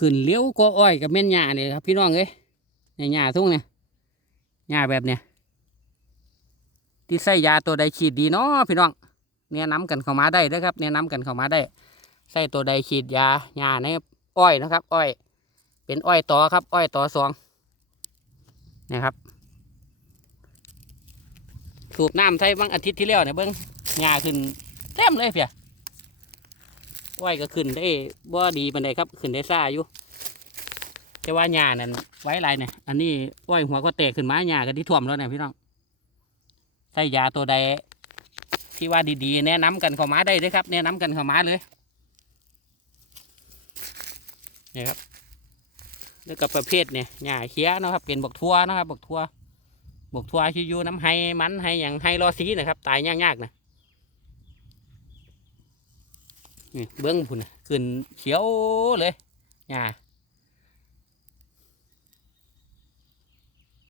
ขึ้นเลี้ยวก็อ้อยกับแม่นหญ้าเนี่ยครับพี่น้องเอ้ยเนี่ยหญ้าทุ่งเนี่ยหญ้าแบบเนี่ยที่ใส่ยาตัวใดฉีดดีเนาะพี่น้องเนี่ยน้ำกันเข้ามาได้เด้อครับเนี่ยน้ำกันเข้ามาได้ใส่ตัวใดฉีดยาหญ้าในอ้อยนะครับ อ้อย เป็นอ้อยต่อครับ อ้อยต่อสองเนี่ยครับ สูบน้ำไทยบางอาทิตย์ที่แล้วเนี่ยเบิ้งหญ้าขึ้นเต็มเลยเพีย อ้อยก็ขึ้นได้บ่ดีปานใดครับ ขึ้นได้ซ่าอยู่ แต่ว่าหญ้านั่นไว้ไรเนี่ยอันนี้อ้อยหัวก็แตกขึ้นมาหญ้าก็ที่ท่วมแล้วเนี่ยพี่น้องใส่ยาตัวใดที่ว่าดีๆ แนะนำกันเข้ามาได้เลยครับ แนะนำกันเข้ามาเลยนี่ครับแล้วก็ประเภทเนี่ยหญ้าเขี้ยนะครับเป็นบกทั่วนะครับบกทั่วบกทัวชิยูน้ำไฮมันไฮอย่างไฮรอสีนะครับ ตายยากๆนะ นี่เบื้องพุ่นขึ้นเขียวเลยเนี่ย